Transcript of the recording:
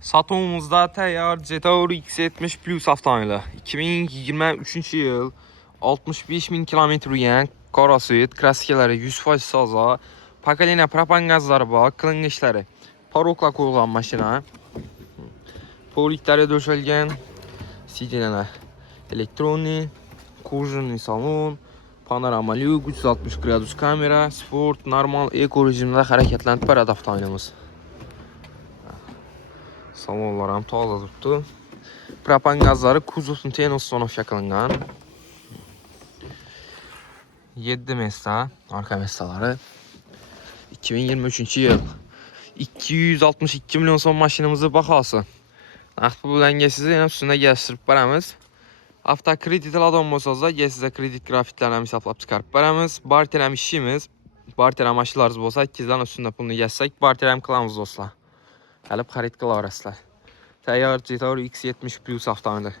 Satımımızda təyar Jetour X70 Plus avtomobili. 2023 yıl 65.000 km yürüyen karosit, kraskaları 100% saza, pokoleniya propan gazları var, kılınmışları, parokla koyulan maşina, polikləri döşəlgən, sidyelər, elektronik, kojunlu salon, panorama lük, 360 gradus kamera, sport, normal, eko rejimdə hərəkətlənib bərəd avtomobilimiz. Salonlar ham toza turibdi. Propan gazları kuzovun tenostonov qilıngan. 7 mesta, arka mestaları. 2023 yıl 262 milyon son maşinamızı baxası. Naqd pul bilan sizə yana üstünə gəzdirib baramiz. Avtokredit alan bolsanız da sizə kredit grafiklərini hesablab çıxarıb baramiz. Barter işimiz. Barter maşınlarınız bolsa 2-dən üstündə pulunu gəzsək, barter qılamız dostlar. Gəlib xarid qıla bilərsiniz. Təyar Jetour X70 Plus avtomobili.